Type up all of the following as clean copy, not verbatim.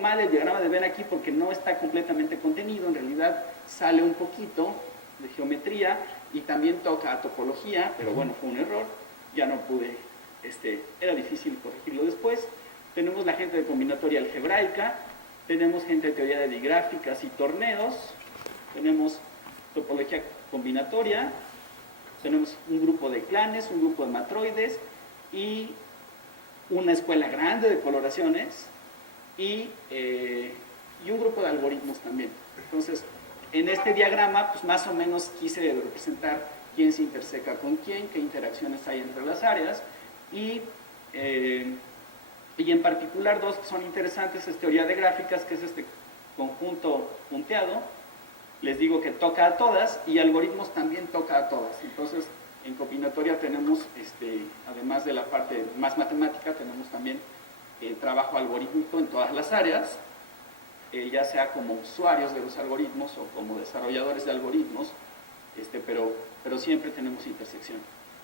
mal el diagrama de Venn aquí porque no está completamente contenido, en realidad sale un poquito de geometría y también toca topología, pero bueno, fue un error, ya no pude, era difícil corregirlo después. Tenemos la gente de combinatoria algebraica, tenemos gente de teoría de digráficas y torneos, tenemos topología combinatoria, tenemos un grupo de clanes, un grupo de matroides y una escuela grande de coloraciones y un grupo de algoritmos también. Entonces, en este diagrama, pues más o menos quise representar quién se interseca con quién, qué interacciones hay entre las áreas y en particular dos que son interesantes es teoría de gráficas, que es este conjunto punteado. Les digo que toca a todas y algoritmos también toca a todas. Entonces, en combinatoria tenemos, además de la parte más matemática, tenemos también trabajo algorítmico en todas las áreas, ya sea como usuarios de los algoritmos o como desarrolladores de algoritmos, pero siempre tenemos intersección.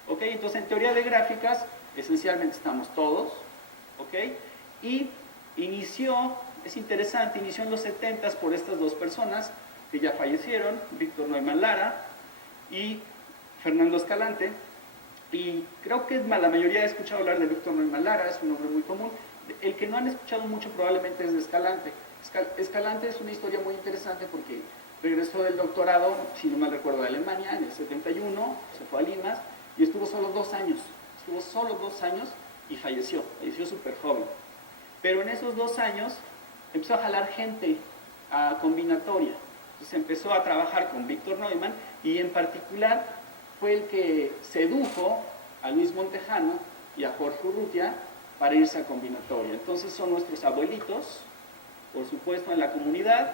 ¿Ok? Entonces, en teoría de gráficas, esencialmente estamos todos, ¿ok? Y es interesante, inició en los 70s por estas dos personas que ya fallecieron, Víctor Neumann Lara y Fernando Escalante, y creo que la mayoría ha escuchado hablar de Víctor Neumann Lara, es un nombre muy común. El que no han escuchado mucho probablemente es de Escalante. Escalante es una historia muy interesante porque regresó del doctorado, si no mal recuerdo, de Alemania en el 71, se fue a Limas y estuvo solo 2 años. Estuvo solo 2 años y falleció súper joven. Pero en esos 2 años empezó a jalar gente a combinatoria. Entonces empezó a trabajar con Víctor Neumann y en particular fue el que sedujo a Luis Montejano y a Jorge Urrutia para irse a combinatoria. Entonces son nuestros abuelitos, por supuesto, en la comunidad,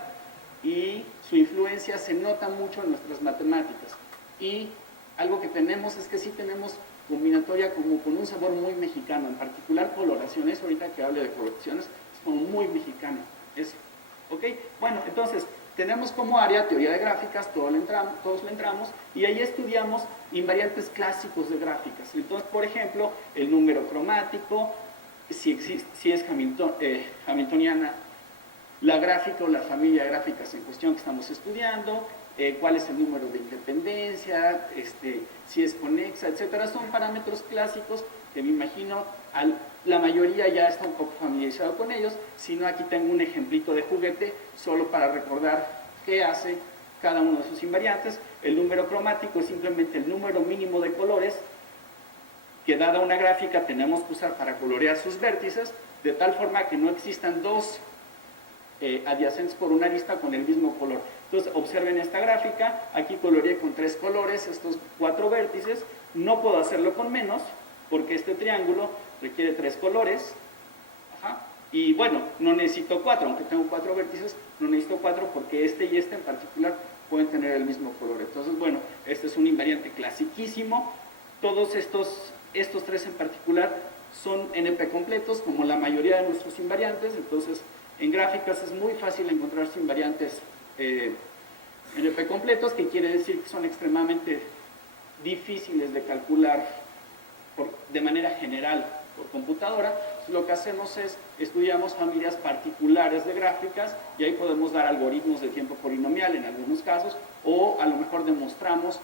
y su influencia se nota mucho en nuestras matemáticas. Y algo que tenemos es que sí tenemos combinatoria como con un sabor muy mexicano, en particular coloraciones, ahorita que hable de coloraciones, es como muy mexicano, eso. ¿Ok? Bueno, entonces, tenemos como área teoría de gráficas, todos le entramos, y ahí estudiamos invariantes clásicos de gráficas. Entonces, por ejemplo, el número cromático, si es hamiltoniana la gráfica o la familia de gráficas en cuestión que estamos estudiando, cuál es el número de independencia, si es conexa, etcétera. Son parámetros clásicos que me imagino la mayoría ya está un poco familiarizado con ellos, si no aquí tengo un ejemplito de juguete solo para recordar qué hace cada uno de sus invariantes. El número cromático es simplemente el número mínimo de colores que dada una gráfica tenemos que usar para colorear sus vértices, de tal forma que no existan dos adyacentes por una arista con el mismo color. Entonces observen esta gráfica, aquí coloreé con 3 colores estos 4 vértices, no puedo hacerlo con menos porque este triángulo requiere 3 colores. Ajá. Y bueno, no necesito 4, aunque tengo 4 vértices, no necesito 4 porque este y este en particular pueden tener el mismo color. Entonces bueno, este es un invariante clasiquísimo. Todos estos 3 en particular son NP completos como la mayoría de nuestros invariantes. Entonces en gráficas es muy fácil encontrarse invariantes NP completos, que quiere decir que son extremadamente difíciles de calcular de manera general por computadora. Lo que hacemos es estudiamos familias particulares de gráficas y ahí podemos dar algoritmos de tiempo polinomial en algunos casos, o a lo mejor demostramos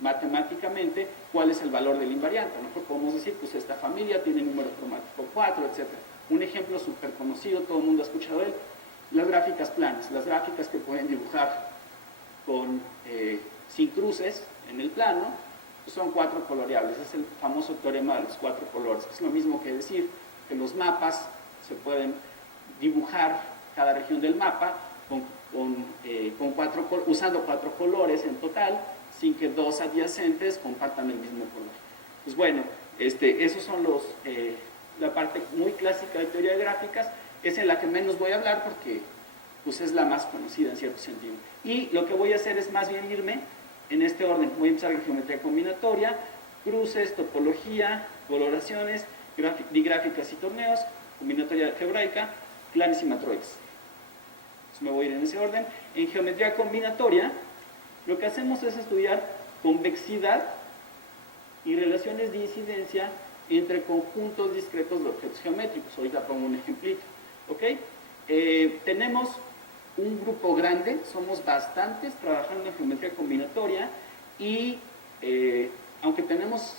matemáticamente cuál es el valor del invariante. A lo mejor podemos decir, pues esta familia tiene número cromático 4, etc. Un ejemplo súper conocido, todo el mundo ha escuchado de él, las gráficas planas, las gráficas que pueden dibujar sin cruces en el plano, pues son 4 coloreables. Es el famoso teorema de los 4 colores, que es lo mismo que decir que los mapas se pueden dibujar cada región del mapa usando 4 colores en total, sin que 2 adyacentes compartan el mismo color. Pues bueno, esos son la parte muy clásica de teoría de gráficas, es en la que menos voy a hablar porque pues, es la más conocida en cierto sentido. Y lo que voy a hacer es más bien irme en este orden. Voy a empezar con geometría combinatoria, cruces, topología, coloraciones, digráficas y torneos, combinatoria algebraica, clanes y matroides. Entonces me voy a ir en ese orden. En geometría combinatoria, lo que hacemos es estudiar convexidad y relaciones de incidencia entre conjuntos discretos de objetos geométricos. Ahorita pongo un ejemplito. ¿Ok? Tenemos un grupo grande, somos bastantes trabajando en geometría combinatoria y aunque tenemos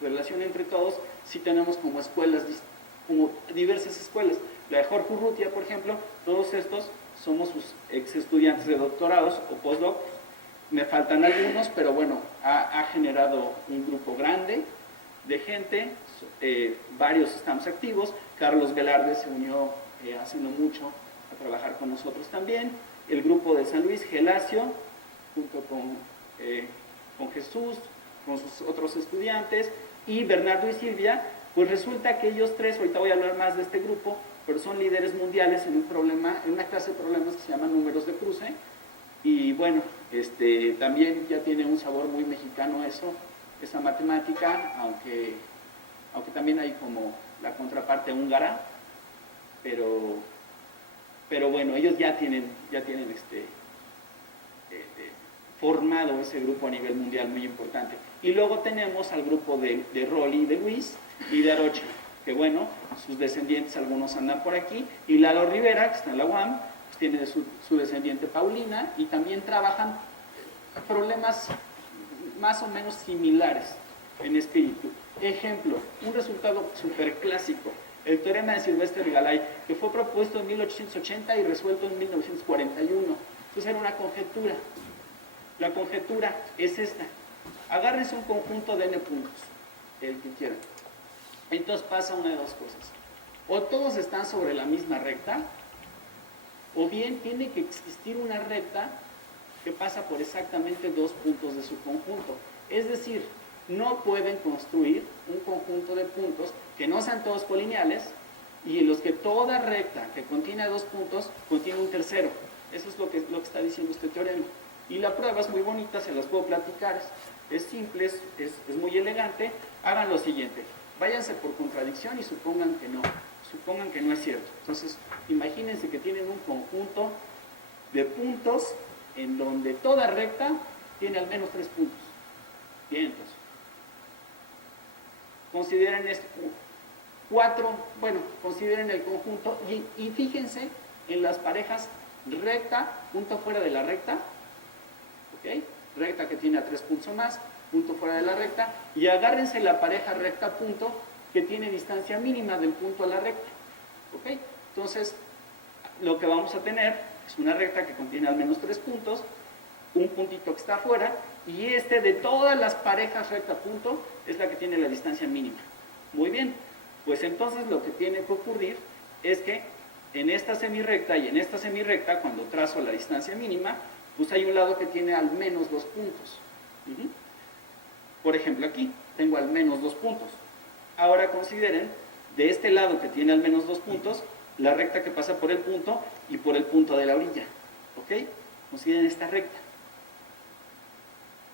relación entre todos, sí tenemos como escuelas, como diversas escuelas. La de Jorge Urrutia, por ejemplo, todos estos somos sus ex estudiantes de doctorados o postdoc. Me faltan algunos, pero bueno, ha generado un grupo grande de gente, varios estamos activos. Carlos Velarde se unió hace no mucho a trabajar con nosotros también. El grupo de San Luis, Gelacio, junto con Jesús, con sus otros estudiantes, y Bernardo y Silvia, pues resulta que ellos tres, ahorita voy a hablar más de este grupo, pero son líderes mundiales en una clase de problemas que se llaman números de cruce, y bueno, también ya tiene un sabor muy mexicano esa matemática, aunque también hay como la contraparte húngara, pero bueno, ellos ya tienen formado ese grupo a nivel mundial muy importante. Y luego tenemos al grupo de Rolly y de Luis y de Arocha, que bueno, sus descendientes algunos andan por aquí, y Lalo Rivera, que está en la UAM, pues tiene su descendiente Paulina, y también trabajan problemas más o menos similares en espíritu. Ejemplo, un resultado súper clásico, el teorema de Sylvester-Galay, que fue propuesto en 1880 y resuelto en 1941. Entonces era una conjetura. La conjetura es esta. Agárrense un conjunto de n puntos, el que quieran. Entonces pasa una de dos cosas. O todos están sobre la misma recta, o bien tiene que existir una recta que pasa por exactamente dos puntos de su conjunto. Es decir, no pueden construir un conjunto de puntos que no sean todos colineales y en los que toda recta que contiene dos puntos contiene un tercero. Eso es lo que está diciendo este teorema. Y la prueba es muy bonita, se las puedo platicar. Es simple, es muy elegante. Hagan lo siguiente, váyanse por contradicción y supongan que no es cierto. Entonces, imagínense que tienen un conjunto de puntos en donde toda recta tiene al menos 3 puntos. Bien, entonces, consideren consideren el conjunto y fíjense en las parejas recta, punto fuera de la recta, ¿ok? Recta que tiene a 3 puntos o más, punto fuera de la recta, y agárrense la pareja recta punto que tiene distancia mínima del punto a la recta, ¿ok? Entonces, lo que vamos a tener es una recta que contiene al menos 3 puntos, un puntito que está afuera, y de todas las parejas recta punto es la que tiene la distancia mínima. Muy bien, pues entonces lo que tiene que ocurrir es que en esta semirrecta y en esta semirrecta, cuando trazo la distancia mínima, pues hay un lado que tiene al menos 2 puntos. Por ejemplo, aquí tengo al menos 2 puntos. Ahora consideren, de este lado que tiene al menos 2 puntos, la recta que pasa por el punto y por el punto de la orilla. ¿Ok? Consideren esta recta.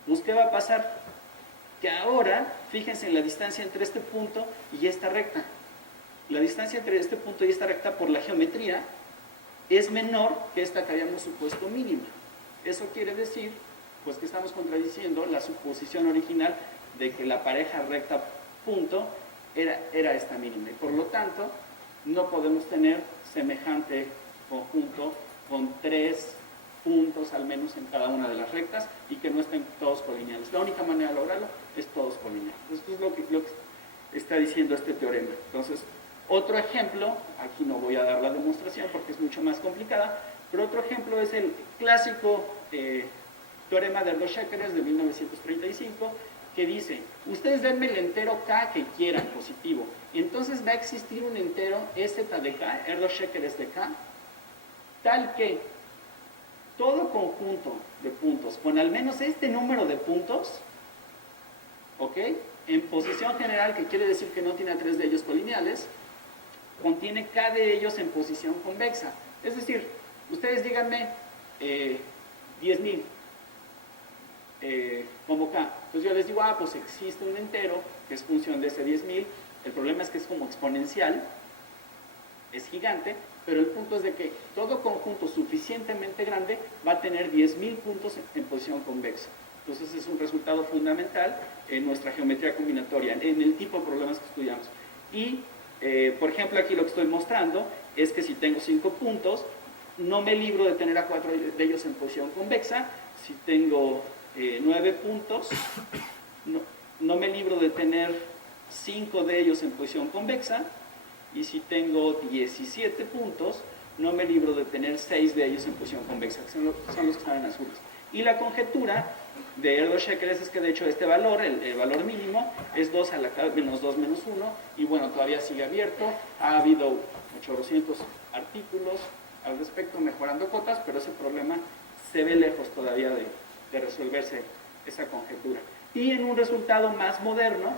Pues, ¿qué va a pasar? Que ahora, fíjense en la distancia entre este punto y esta recta. La distancia entre este punto y esta recta por la geometría es menor que esta que habíamos supuesto mínima. Eso quiere decir, pues, que estamos contradiciendo la suposición original de que la pareja recta punto era esta mínima. Y por lo tanto, no podemos tener semejante conjunto con 3 puntos al menos en cada una de las rectas y que no estén todos colineales. La única manera de lograrlo es todos colineales. Esto es lo que está diciendo este teorema. Entonces, otro ejemplo, aquí no voy a dar la demostración porque es mucho más complicada, pero otro ejemplo es el clásico teorema de Erdős-Szekeres de 1935, que dice, ustedes denme el entero k que quieran, positivo, entonces va a existir un entero z de k, Erdős-Szekeres de k, tal que todo conjunto de puntos con al menos este número de puntos, ¿ok? En posición general, que quiere decir que no tiene a 3 de ellos colineales, contiene k de ellos en posición convexa. Es decir, ustedes díganme 10.000 como k. Entonces yo les digo, pues existe un entero que es función de ese 10.000. El problema es que es como exponencial, es gigante, pero el punto es de que todo conjunto suficientemente grande va a tener 10.000 puntos en posición convexa. Entonces es un resultado fundamental en nuestra geometría combinatoria, en el tipo de problemas que estudiamos. Y, por ejemplo, aquí lo que estoy mostrando es que si tengo 5 puntos, no me libro de tener a 4 de ellos en posición convexa. Si tengo 9 puntos, no me libro de tener 5 de ellos en posición convexa. Y si tengo 17 puntos, no me libro de tener 6 de ellos en posición convexa, que son los que están en azules. Y la conjetura de Erdős-Checker es que de hecho este valor, el valor mínimo, es 2 a la menos 2 menos 1, y bueno, todavía sigue abierto. Ha habido 800 artículos al respecto mejorando cotas, pero ese problema se ve lejos todavía de resolverse esa conjetura. Y en un resultado más moderno,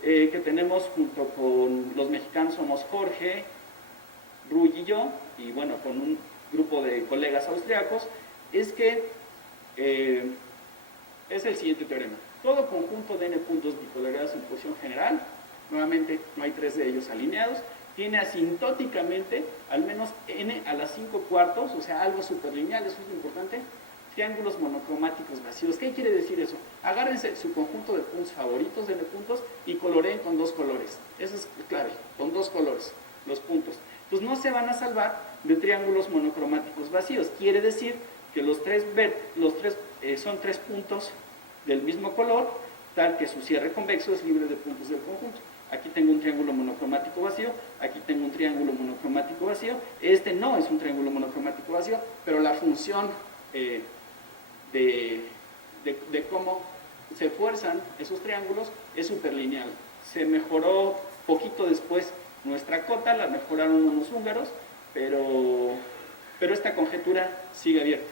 que tenemos junto con los mexicanos, somos Jorge, Ruy y yo, y bueno, con un grupo de colegas austriacos, es que es el siguiente teorema. Todo conjunto de n puntos bipolarizados en posición general, nuevamente no hay 3 de ellos alineados, tiene asintóticamente al menos n a las 5 cuartos, o sea, algo superlineal, eso es lo importante, triángulos monocromáticos vacíos. ¿Qué quiere decir eso? Agárrense su conjunto de puntos favoritos de n puntos y coloreen con 2 colores. Eso es clave, con 2 colores, los puntos. Pues no se van a salvar de triángulos monocromáticos vacíos. Quiere decir que los tres son 3 puntos del mismo color, tal que su cierre convexo es libre de puntos del conjunto. Aquí tengo un triángulo monocromático vacío, aquí tengo un triángulo monocromático vacío. Este no es un triángulo monocromático vacío, pero la función de cómo se fuerzan esos triángulos es superlineal. Se mejoró poquito después nuestra cota, la mejoraron unos húngaros, pero esta conjetura sigue abierta.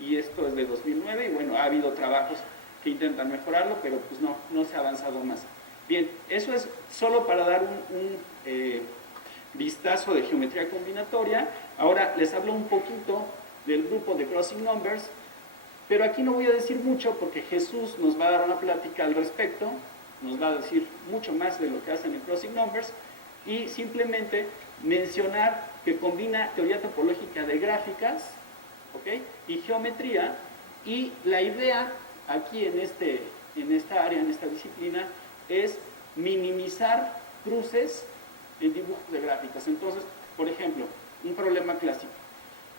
Y esto es de 2009 y bueno, ha habido trabajos que intentan mejorarlo, pero pues no se ha avanzado más. Bien, eso es solo para dar un vistazo de geometría combinatoria. Ahora les hablo un poquito del grupo de crossing numbers, pero aquí no voy a decir mucho porque Jesús nos va a dar una plática al respecto, nos va a decir mucho más de lo que hacen en crossing numbers, y simplemente mencionar que combina teoría topológica de gráficas, ¿okay?, y geometría, y la idea aquí en esta área, en esta disciplina, es minimizar cruces en dibujos de gráficas. Entonces, por ejemplo, un problema clásico.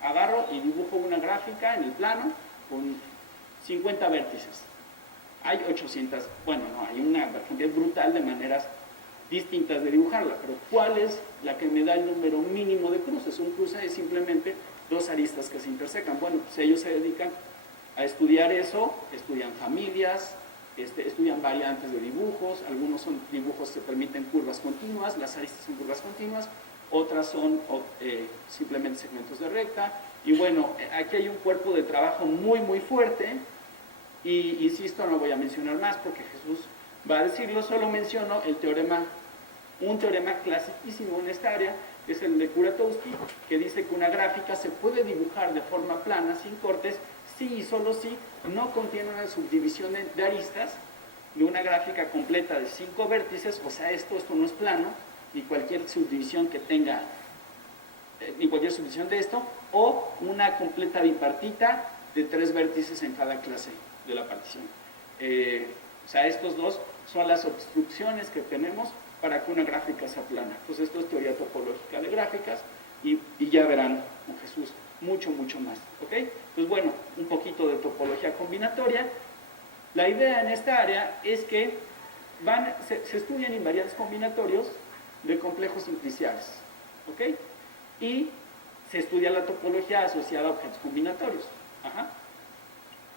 Agarro y dibujo una gráfica en el plano con 50 vértices. Hay 800, bueno, no, hay una cantidad brutal de maneras distintas de dibujarla, pero ¿cuál es la que me da el número mínimo de cruces? Un cruce es simplemente 2 aristas que se intersecan. Bueno, pues ellos se dedican a estudiar eso, estudian familias, estudian variantes de dibujos, algunos son dibujos que permiten curvas continuas, las aristas son curvas continuas, otras son simplemente segmentos de recta, y bueno, aquí hay un cuerpo de trabajo muy muy fuerte, y insisto, no voy a mencionar más porque Jesús va a decirlo, solo menciono un teorema clasiquísimo en esta área, que es el de Kuratowski, que dice que una gráfica se puede dibujar de forma plana, sin cortes, si y solo si no contiene una subdivisión de aristas de una gráfica completa de 5 vértices, o sea, esto no es plano, ni cualquier subdivisión que tenga, ni cualquier subdivisión de esto, o una completa bipartita de 3 vértices en cada clase de la partición. O sea, estos dos son las obstrucciones que tenemos para que una gráfica sea plana. Entonces, esto es teoría topológica de gráficas, y ya verán con Jesús mucho más, ¿ok? Pues bueno, un poquito de topología combinatoria. La idea en esta área es que se estudian invariantes combinatorios de complejos simpliciales, ¿ok? Y se estudia la topología asociada a objetos combinatorios. Ajá.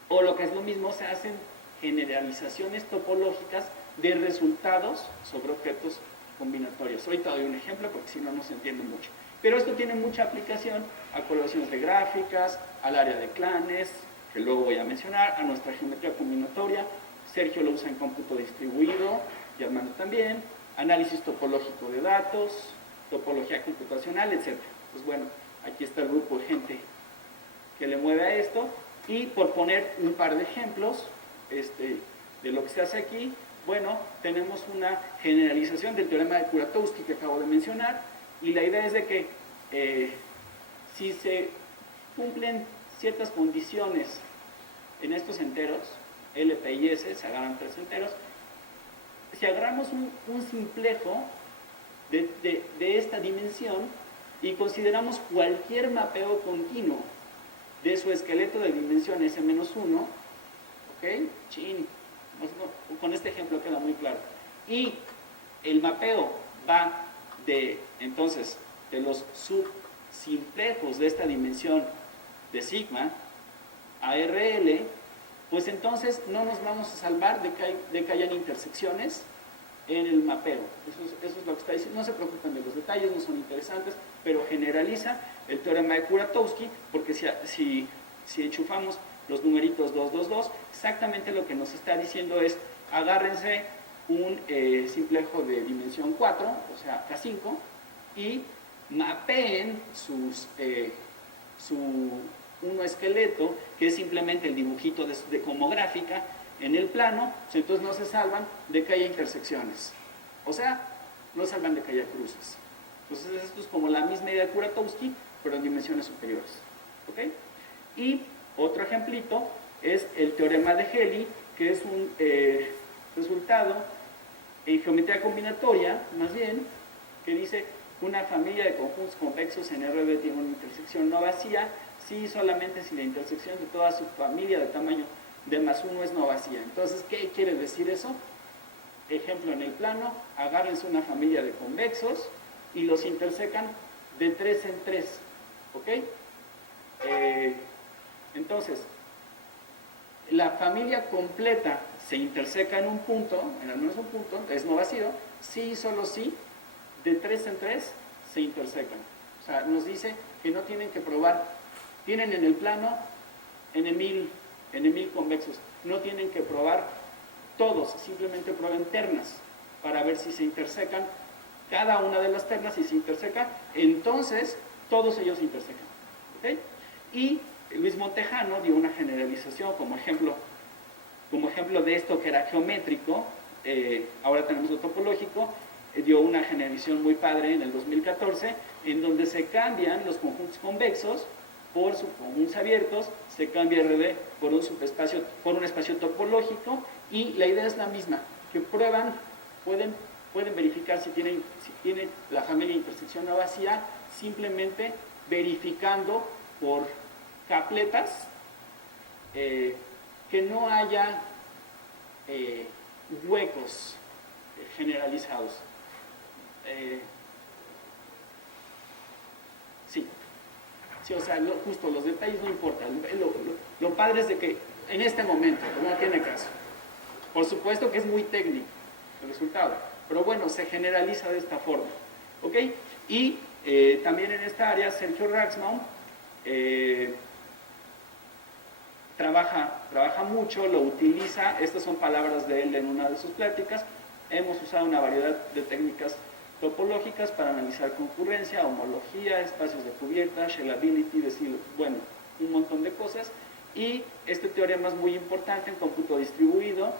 O lo que es lo mismo, se hacen generalizaciones topológicas de resultados sobre objetos combinatorios. Ahorita doy un ejemplo porque si no, no se entiende mucho. Pero esto tiene mucha aplicación a correlaciones de gráficas, al área de clanes, que luego voy a mencionar, a nuestra geometría combinatoria. Sergio lo usa en cómputo distribuido, y Armando también, análisis topológico de datos, topología computacional, etc. Pues bueno, aquí está el grupo de gente que le mueve a esto, y por poner un par de ejemplos de lo que se hace aquí, bueno, tenemos una generalización del teorema de Kuratowski que acabo de mencionar, y la idea es de que si se cumplen ciertas condiciones en estos enteros, L, P y S, se agarran 3 enteros, si agarramos un simplejo de esta dimensión, y consideramos cualquier mapeo continuo de su esqueleto de dimensión S-1, ¿ok? Chin, con este ejemplo queda muy claro. Y el mapeo va de, entonces, de los subsimplejos de esta dimensión de sigma a RL, pues entonces no nos vamos a salvar de que hayan intersecciones en el mapeo. Eso es lo que está diciendo. No se preocupen de los detalles, no son interesantes, pero generaliza el teorema de Kuratowski, porque si enchufamos los numeritos 2, 2, 2, exactamente lo que nos está diciendo es, agárrense un simplejo de dimensión 4, o sea, K5, y mapeen su uno esqueleto, que es simplemente el dibujito como gráfica en el plano, pues entonces no se salvan de que haya intersecciones. O sea, no salvan de que haya cruces. Entonces esto es como la misma idea de Kuratowski, pero en dimensiones superiores. ¿Ok? Y otro ejemplito es el teorema de Helly, que es un resultado en geometría combinatoria, más bien, que dice que una familia de conjuntos convexos en RB tiene una intersección no vacía, sí, solamente si la intersección de toda su familia de tamaño de más 1 es no vacía. Entonces, ¿qué quiere decir eso? Ejemplo en el plano, agárrense una familia de convexos y los intersecan de 3 en 3, ¿ok? Entonces, la familia completa se interseca en un punto, en al menos un punto, es no vacío, sí, solo sí, de 3 en 3 se intersecan. O sea, nos dice que no tienen que probar, tienen en el plano N1000 convexos, no tienen que probar todos, simplemente prueben ternas para ver si se intersecan cada una de las ternas, y si se interseca, entonces todos ellos se intersecan. ¿Okay? Y Luis Montejano dio una generalización como ejemplo de esto que era geométrico, ahora tenemos lo topológico, dio una generalización muy padre en el 2014, en donde se cambian los conjuntos convexos por subconjuntos abiertos, se cambia RD por un espacio topológico, y la idea es la misma, que pueden verificar si tiene la familia de intersección no vacía, simplemente verificando por capletas que no haya huecos generalizados. Sí, o sea, justo los detalles no importan. Lo padre es de que en este momento, no tiene caso. Por supuesto que es muy técnico el resultado, pero bueno, se generaliza de esta forma. ¿Ok? Y también en esta área, Sergio Raxbaum trabaja mucho, lo utiliza, estas son palabras de él en una de sus pláticas. Hemos usado una variedad de técnicas topológicas para analizar concurrencia, homología, espacios de cubierta, shellability, bueno, un montón de cosas. Y este teorema es muy importante en cómputo distribuido,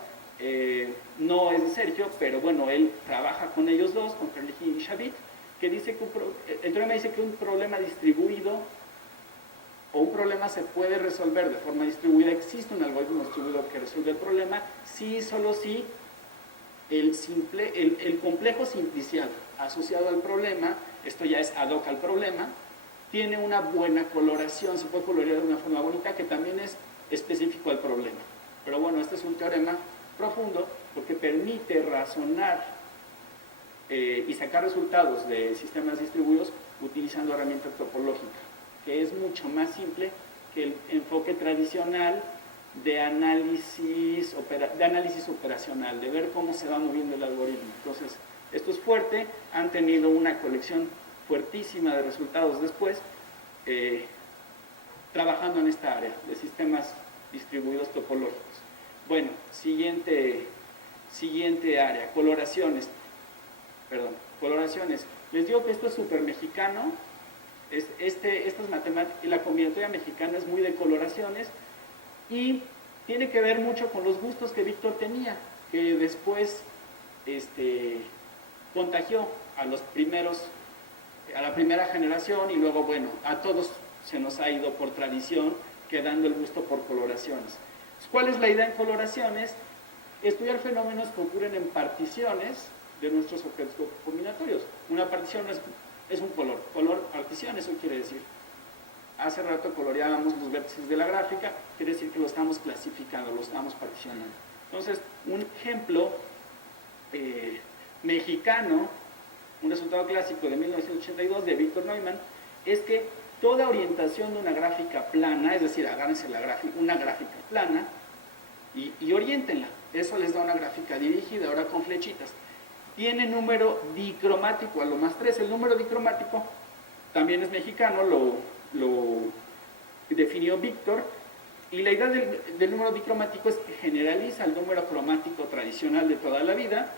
no es de Sergio, pero bueno, él trabaja con ellos dos, con Kerlichi y Shavit, que dice que el teorema dice que un problema distribuido o un problema se puede resolver de forma distribuida. Existe un algoritmo distribuido que resuelve el problema, sí, solo si el complejo simplicial asociado al problema, esto ya es ad hoc al problema, tiene una buena coloración, se puede colorear de una forma bonita, que también es específico al problema. Pero bueno, este es un teorema profundo porque permite razonar y sacar resultados de sistemas distribuidos utilizando herramientas topológicas, que es mucho más simple que el enfoque tradicional de análisis operacional, de ver cómo se va moviendo el algoritmo. Entonces, esto es fuerte, han tenido una colección fuertísima de resultados después, trabajando en esta área de sistemas distribuidos topológicos. Bueno, siguiente área, coloraciones. Les digo que esto es súper mexicano. Estas matemáticas, la combinatoria mexicana es muy de coloraciones y tiene que ver mucho con los gustos que Víctor tenía, que después contagió a la primera generación, y luego, bueno, a todos se nos ha ido por tradición quedando el gusto por coloraciones. ¿Cuál es la idea en coloraciones? Estudiar fenómenos que ocurren en particiones de nuestros objetos combinatorios. Una partición es es un color. Color partición, eso quiere decir. Hace rato coloreábamos los vértices de la gráfica, quiere decir que lo estamos clasificando, lo estamos particionando. Entonces, un ejemplo mexicano, un resultado clásico de 1982 de Victor Neumann, es que toda orientación de una gráfica plana, es decir, agárrense una gráfica plana y oriéntenla. Eso les da una gráfica dirigida, ahora con flechitas. Tiene número dicromático a lo más 3. El número dicromático también es mexicano, lo definió Víctor, y la idea del número dicromático es que generaliza el número cromático tradicional de toda la vida,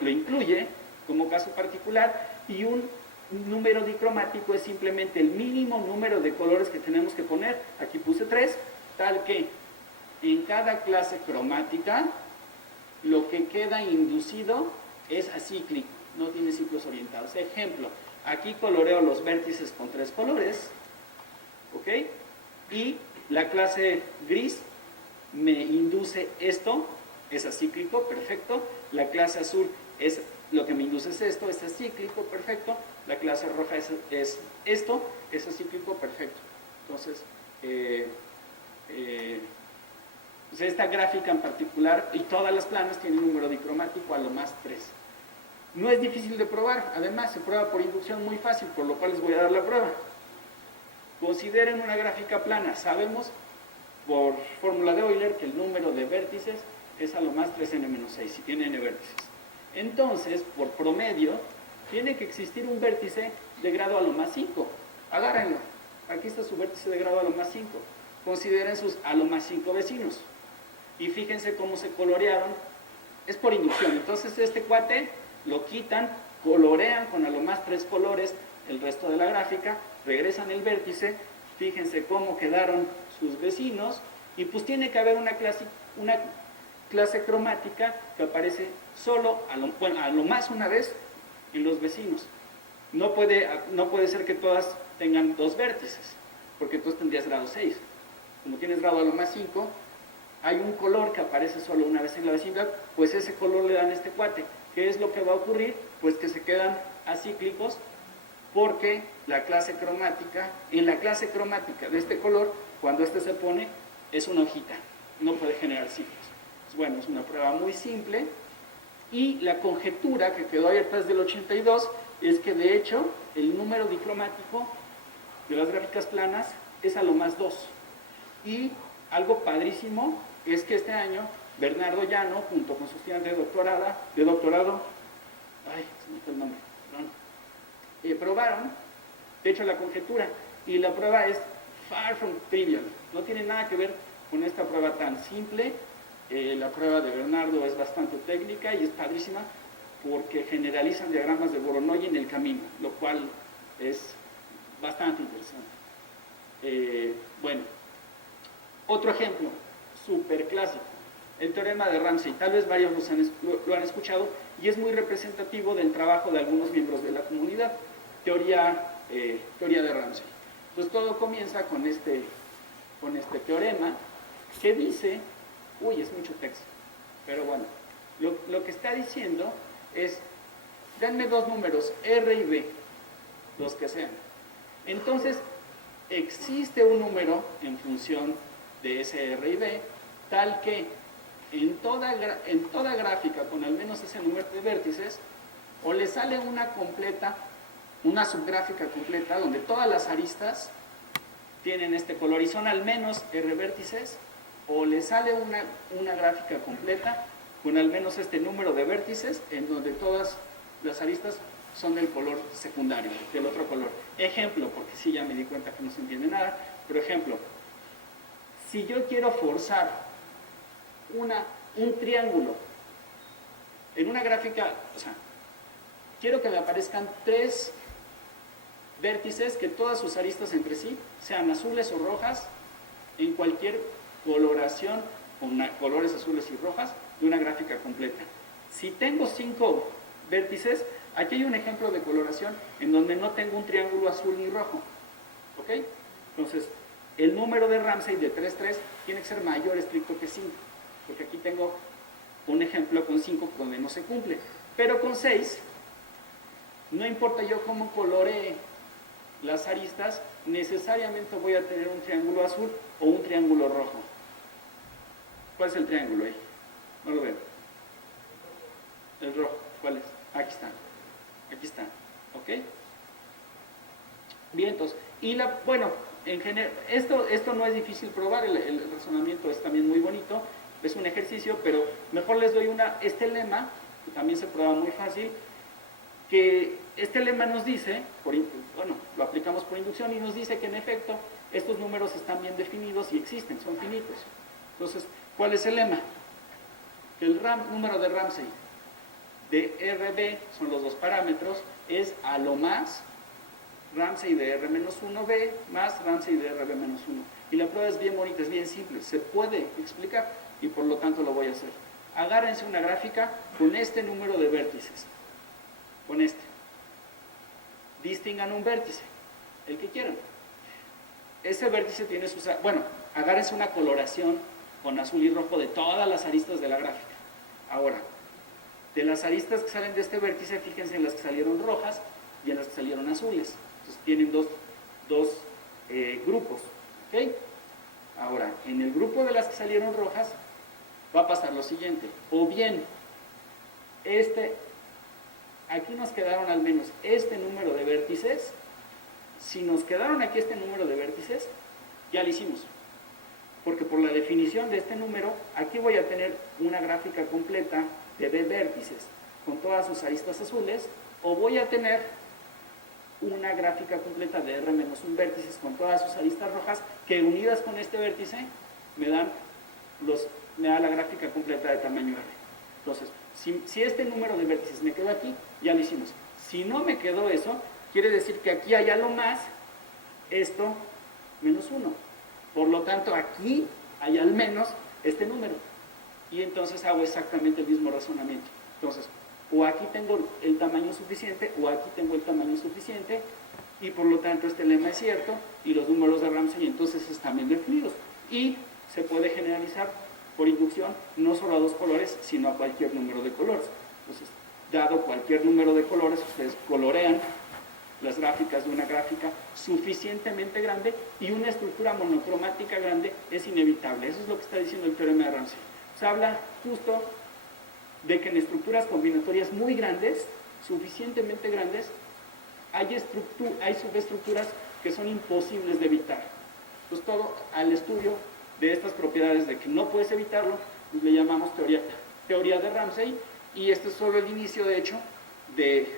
lo incluye como caso particular, y un número dicromático es simplemente el mínimo número de colores que tenemos que poner. Aquí puse 3, tal que en cada clase cromática lo que queda inducido es acíclico, no tiene ciclos orientados. Ejemplo, aquí coloreo los vértices con 3 colores, ¿ok? Y la clase gris me induce esto, es acíclico, perfecto. La clase azul es lo que me induce es esto, es acíclico, perfecto. La clase roja es esto, es acíclico, perfecto. Entonces, pues esta gráfica en particular y todas las planas tienen un número dicromático a lo más 3. No es difícil de probar, además se prueba por inducción muy fácil, por lo cual les voy a dar la prueba. Consideren una gráfica plana, sabemos por fórmula de Euler que el número de vértices es a lo más 3n-6, si tiene n vértices. Entonces, por promedio, tiene que existir un vértice de grado a lo más 5. Agárrenlo, aquí está su vértice de grado a lo más 5. Consideren sus a lo más 5 vecinos. Y fíjense cómo se colorearon. Es por inducción. Entonces este cuate lo quitan, colorean con a lo más 3 colores el resto de la gráfica, regresan el vértice, fíjense cómo quedaron sus vecinos, y pues tiene que haber una clase cromática que aparece solo a lo más una vez en los vecinos. No puede ser que todas tengan 2 vértices, porque entonces tendrías grado 6. Como tienes grado a lo más 5, hay un color que aparece solo una vez en la vecindad, pues ese color le dan a este cuate. ¿Qué es lo que va a ocurrir? Pues que se quedan acíclicos, porque la clase cromática, en la clase cromática de este color, cuando este se pone, es una hojita, no puede generar ciclos. Pues bueno, es una prueba muy simple, y la conjetura que quedó ahí atrás del 82 es que de hecho el número dicromático de las gráficas planas es a lo más 2. Y algo padrísimo es que este año Bernardo Llano, junto con su estudiante de doctorado, ay, se me fue el nombre, perdón, probaron, de hecho, la conjetura, y la prueba es far from trivial, no tiene nada que ver con esta prueba tan simple. La prueba de Bernardo es bastante técnica y es padrísima porque generalizan diagramas de Voronoi en el camino, lo cual es bastante interesante. Bueno, otro ejemplo, súper clásico, el teorema de Ramsey. Tal vez varios lo han escuchado y es muy representativo del trabajo de algunos miembros de la comunidad. Teoría de Ramsey. Pues todo comienza con este teorema que dice, uy, es mucho texto, pero bueno, lo que está diciendo es, denme 2 números, R y B, los que sean. Entonces, existe un número en función de ese R y B, tal que en toda gráfica con al menos ese número de vértices, o le sale una subgráfica completa, donde todas las aristas tienen este color y son al menos R vértices, o le sale una gráfica completa con al menos este número de vértices en donde todas las aristas son del color secundario, del otro color. Ejemplo, porque sí ya me di cuenta que no se entiende nada, pero ejemplo, si yo quiero forzar un triángulo en una gráfica, o sea, quiero que me aparezcan 3 vértices que todas sus aristas entre sí sean azules o rojas en cualquier coloración con colores azules y rojas de una gráfica completa. Si tengo 5 vértices, aquí hay un ejemplo de coloración en donde no tengo un triángulo azul ni rojo, ¿ok? Entonces, el número de Ramsey de 3, 3 tiene que ser mayor estricto que 5, porque aquí tengo un ejemplo con 5 donde no se cumple, pero con 6 No importa yo cómo coloree las aristas, necesariamente voy a tener un triángulo azul o un triángulo rojo. ¿Cuál es el triángulo ahí? No lo veo. El rojo, ¿cuál es? Aquí está. Aquí está. ¿Ok? Bien, entonces, bueno, en general, esto no es difícil probar, el razonamiento es también muy bonito, es un ejercicio, pero mejor les doy este lema, que también se prueba muy fácil, que este lema nos dice, bueno, lo aplicamos por inducción y nos dice que en efecto estos números están bien definidos y existen, son finitos. Entonces, ¿cuál es el lema? Que el número de Ramsey de RB, son los dos parámetros, es a lo más Ramsey de R-1B más Ramsey de RB-1. Y la prueba es bien bonita, es bien simple, se puede explicar y por lo tanto lo voy a hacer. Agárrense una gráfica con este número de vértices, con este. Distingan un vértice, el que quieran. Ese vértice tiene sus... Bueno, agárrense una coloración con azul y rojo de todas las aristas de la gráfica. Ahora, de las aristas que salen de este vértice, fíjense en las que salieron rojas y en las que salieron azules. Entonces tienen dos grupos. ¿Ok? Ahora, en el grupo de las que salieron rojas va a pasar lo siguiente. O bien, aquí nos quedaron al menos este número de vértices. Si nos quedaron aquí este número de vértices, ya lo hicimos. Porque por la definición de este número, aquí voy a tener una gráfica completa de B vértices con todas sus aristas azules, o voy a tener una gráfica completa de R-1 vértices con todas sus aristas rojas, que unidas con este vértice me da la gráfica completa de tamaño R. Entonces, si este número de vértices me quedó aquí, ya lo hicimos. Si no me quedó eso, quiere decir que aquí hay a lo más esto menos 1. Por lo tanto, aquí hay al menos este número. Y entonces hago exactamente el mismo razonamiento. Entonces, o aquí tengo el tamaño suficiente, o aquí tengo el tamaño suficiente, y por lo tanto este lema es cierto, y los números de Ramsey entonces están bien definidos. Y se puede generalizar por inducción, no solo a dos colores, sino a cualquier número de colores. Entonces, dado cualquier número de colores, ustedes colorean las gráficas de una gráfica suficientemente grande, y una estructura monocromática grande es inevitable. Eso es lo que está diciendo el teorema de Ramsey. Se habla justo de que en estructuras combinatorias muy grandes, suficientemente grandes, hay subestructuras que son imposibles de evitar. Pues todo al estudio de estas propiedades de que no puedes evitarlo, pues le llamamos teoría de Ramsey, y este es solo el inicio, de hecho, de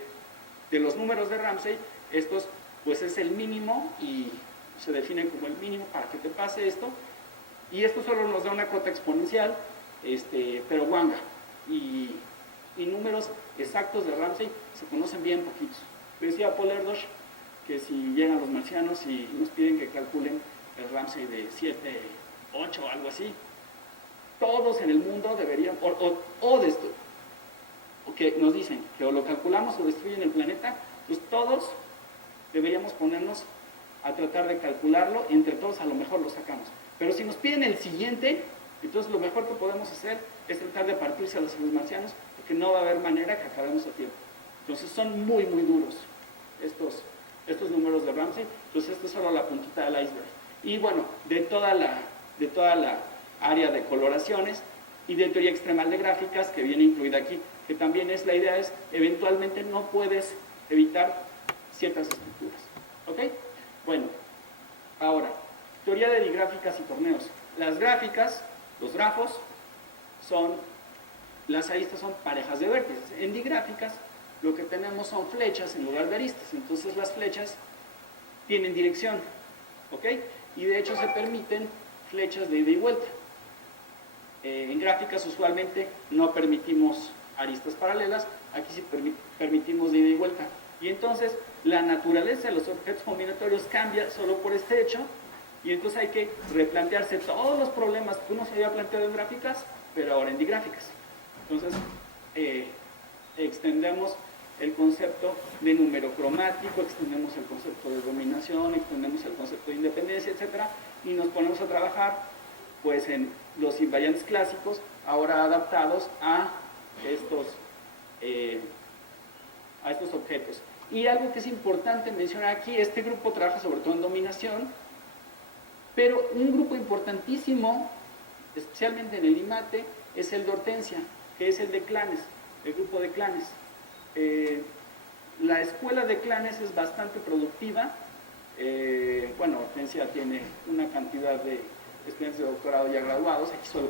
los números de Ramsey. Estos, pues es el mínimo, y se definen como el mínimo para que te pase esto, y esto solo nos da una cota exponencial, pero guanga. Y números exactos de Ramsey se conocen bien poquitos. Decía Paul Erdős que si llegan los marcianos y nos piden que calculen el Ramsey de 7, 8 o algo así, todos en el mundo deberían, o que nos dicen que o lo calculamos o destruyen el planeta, pues todos deberíamos ponernos a tratar de calcularlo, y entre todos a lo mejor lo sacamos. Pero si nos piden el siguiente, entonces lo mejor que podemos hacer es tratar de partírselos a los marcianos, porque no va a haber manera que acabemos a tiempo. Entonces son muy, muy duros estos números de Ramsey. Entonces esto es solo la puntita del iceberg. Y bueno, de toda la área de coloraciones y de teoría extremal de gráficas, que viene incluida aquí, que también la idea es, eventualmente no puedes evitar ciertas estructuras. ¿Ok? Bueno, ahora, teoría de digráficas y torneos. Las gráficas, los grafos, las aristas son parejas de vértices. En digráficas lo que tenemos son flechas en lugar de aristas, entonces las flechas tienen dirección, ¿ok? Y de hecho se permiten flechas de ida y vuelta. En gráficas usualmente no permitimos aristas paralelas, aquí sí permitimos de ida y vuelta. Y entonces la naturaleza de los objetos combinatorios cambia solo por este hecho, y entonces hay que replantearse todos los problemas que uno se había planteado en gráficas, pero ahora en digráficas. Entonces, extendemos el concepto de número cromático, extendemos el concepto de dominación, extendemos el concepto de independencia, etc. Y nos ponemos a trabajar pues en los invariantes clásicos, ahora adaptados a estos objetos. Y algo que es importante mencionar aquí, este grupo trabaja sobre todo en dominación, pero un grupo importantísimo, especialmente en el IMATE, es el de Hortensia, que es el de clanes, el grupo de clanes. La escuela de clanes es bastante productiva. Bueno, Hortensia tiene una cantidad de estudiantes de doctorado ya graduados, aquí solo